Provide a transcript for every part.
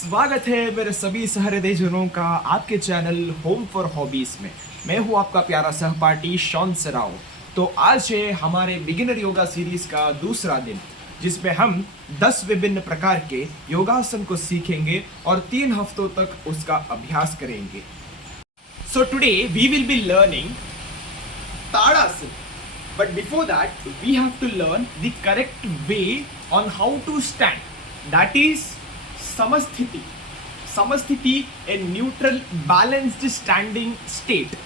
स्वागत है मेरे सभी सहृदयजनों का आपके चैनल होम फॉर हॉबीज में। मैं हूं आपका प्यारा सहपाठी शॉन सराव। तो आज है हमारे बिगिनर योगा सीरीज का दूसरा दिन, जिसमें हम 10 विभिन्न प्रकार के योगासन को सीखेंगे और 3 हफ्तों तक उसका अभ्यास करेंगे। So today we will be learning Tadasana. But before that, we have to learn the correct way on how to stand. That is Samasthiti. Samasthiti, a neutral, balanced standing state.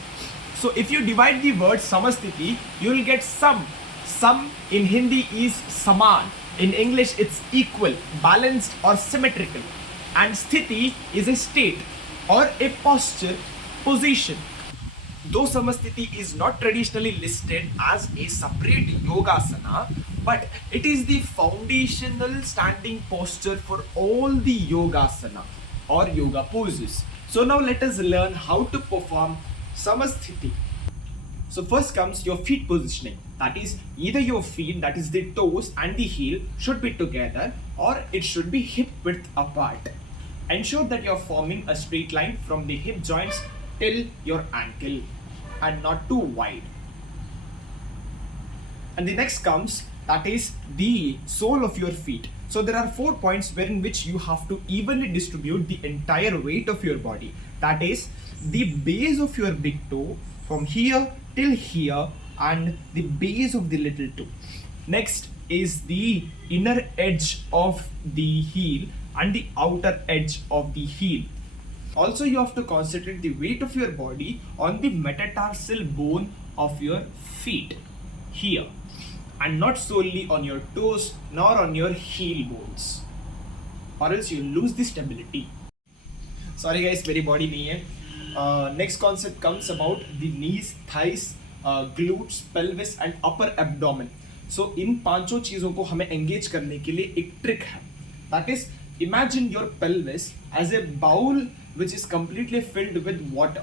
So if you divide the word Samasthiti, you will get Sam. Sam in Hindi is Saman. In English, it's equal, balanced or symmetrical. And Sthiti is a state or a posture, position. Though Samasthiti is not traditionally listed as a separate yogasana, but it is the foundational standing posture for all the yogasana or yoga poses. So now let us learn how to perform Samasthiti. So first comes your feet positioning. That is, either your feet, that is the toes and the heel, should be together or it should be hip width apart. Ensure that you are forming a straight line from the hip joints till your ankle and not too wide. And the next comes, that is the sole of your feet. So there are 4 points wherein which you have to evenly distribute the entire weight of your body. That is the base of your big toe from here till here and the base of the little toe. Next is the inner edge of the heel and the outer edge of the heel. Also, you have to concentrate the weight of your body on the metatarsal bone of your feet here, and not solely on your toes nor on your heel bones, or else you lose the stability. Sorry guys, मेरी body नहीं है. Next concept comes about the knees, thighs, glutes, pelvis and upper abdomen. So इन पांचों चीजों को हमें engage करने के लिए एक trick है. That is, imagine your pelvis as a bowl which is completely filled with water.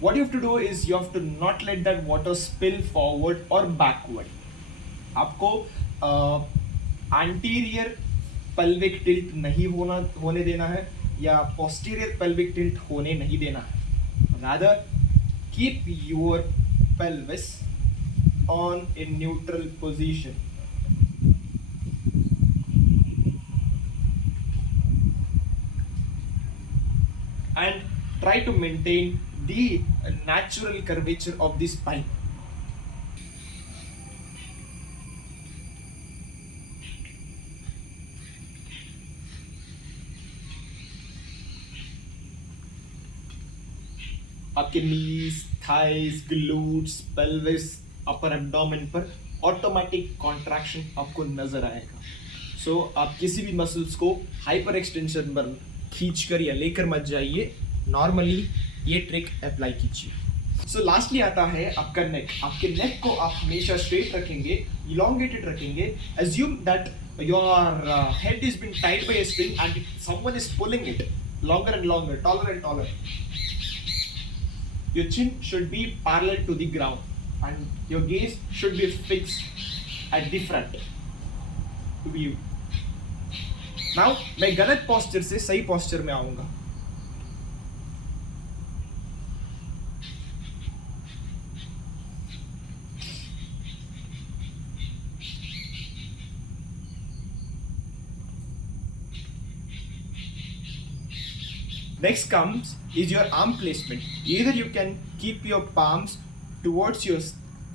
What you have to do is you have to not let that water spill forward or backward. आपको anterior pelvic tilt नहीं होने देना है या posterior pelvic tilt होने नहीं देना है. Rather, keep your pelvis on a neutral position. And try to maintain the natural curvature of the spine. आपके knees, thighs, glutes, pelvis, upper abdomen पर ऑटोमेटिक कॉन्ट्रैक्शन आपको नजर आएगा. सो आप किसी भी मसल्स को हाइपर एक्सटेंशन पर खींचकर या लेकर मत जाइए. नॉर्मली ये ट्रिक अप्लाई कीजिए. सो लास्टली आता है आपका नेक. आपके नेक को आप हमेशा स्ट्रेट रखेंगे, इलोंगेटेड रखेंगे. Assume that your head is been tied by a string and someone is pulling it longer and longer, taller and taller. Your chin should be parallel to the ground and your gaze should be fixed at the front to view. Now मैं गलत posture से सही posture में आऊंगा. Next comes is your arm placement. Either you can keep your palms towards your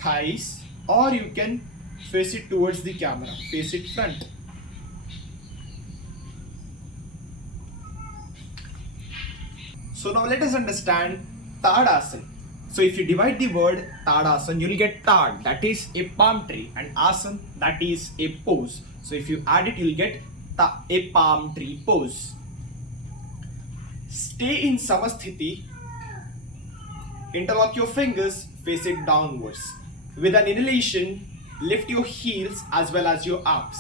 thighs or you can face it towards the camera, face it front. So now let us understand Tadasana. So if you divide the word Tadasana, you'll get Tad, that is a palm tree, and Asana, that is a pose. So if you add it, you'll get a palm tree pose. Stay in Samasthiti. Interlock your fingers, face it downwards. With an inhalation, lift your heels as well as your arms.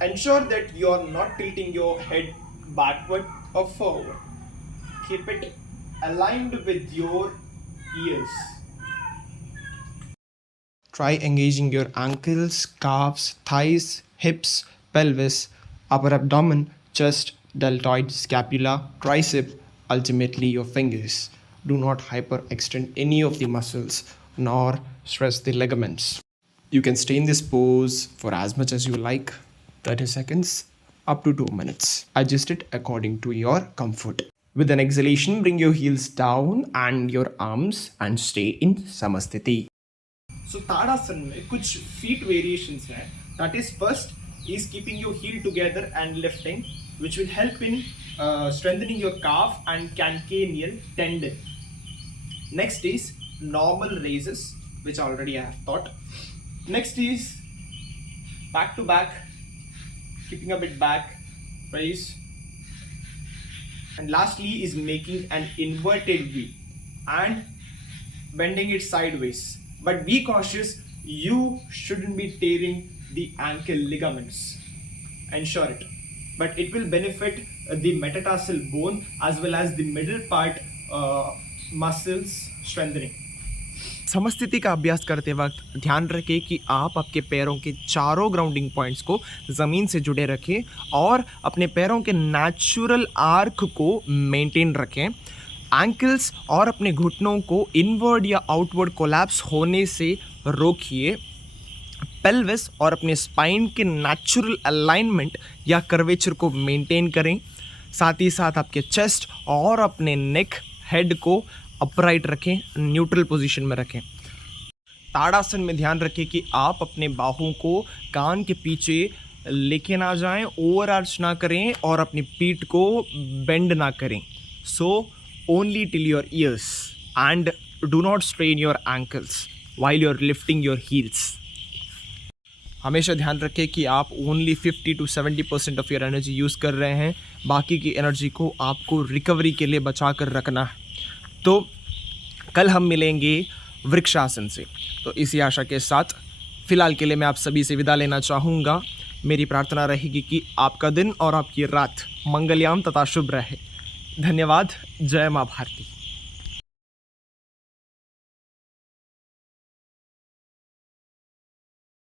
Ensure that you are not tilting your head backward or forward. Keep it aligned with your ears. Try engaging your ankles, calves, thighs, hips, pelvis upper abdomen, chest, deltoid, scapula, tricep, ultimately your fingers. Do not hyperextend any of the muscles nor stress the ligaments. You can stay in this pose for as much as you like, 30 seconds up to 2 minutes. Adjust it according to your comfort. With an exhalation, bring your heels down and your arms and stay in Samasthiti. So Tadasana में कुछ feet variations हैं. That is, first is keeping your heel together and lifting, which will help in strengthening your calf and calcaneal tendon. Next is normal raises, which already I have taught. Next is back to back, keeping a bit back, raise. And lastly is making an inverted V and bending it sideways. But be cautious, you shouldn't be tearing the ankle ligaments. Ensure it. But it will benefit the metatarsal bone as well as the middle part muscles strengthening. समस्थिति का अभ्यास करते वक्त ध्यान रखें कि आप आपके पैरों के चारों ग्राउंडिंग पॉइंट्स को ज़मीन से जुड़े रखें और अपने पैरों के नेचुरल आर्क को मेंटेन रखें. एंकल्स और अपने घुटनों को इनवर्ड या आउटवर्ड कोलैप्स होने से रोकिए. पेल्विस और अपने स्पाइन के नेचुरल अलाइनमेंट या कर्वेचर को मेंटेन करें. साथ ही साथ आपके चेस्ट और अपने नेक हेड को अपराइट रखें, न्यूट्रल पोजीशन में रखें. ताड़ासन में ध्यान रखें कि आप अपने बाहों को कान के पीछे लेके ना जाएं, ओवर आर्च ना करें और अपनी पीठ को बेंड ना करें. So only till your ears and do not strain your ankles while you are lifting your heels. हमेशा ध्यान रखें कि आप only 50 to 70% of your energy use कर रहे हैं. बाकी की एनर्जी को आपको रिकवरी के लिए बचा कर रखना है. तो कल हम मिलेंगे वृक्षासन से. तो इसी आशा के साथ फ़िलहाल के लिए मैं आप सभी से विदा लेना चाहूँगा. मेरी प्रार्थना रहेगी कि आपका दिन और आपकी रात मंगलयाम तथा शुभ रहे. धन्यवाद. जय माँ भारती.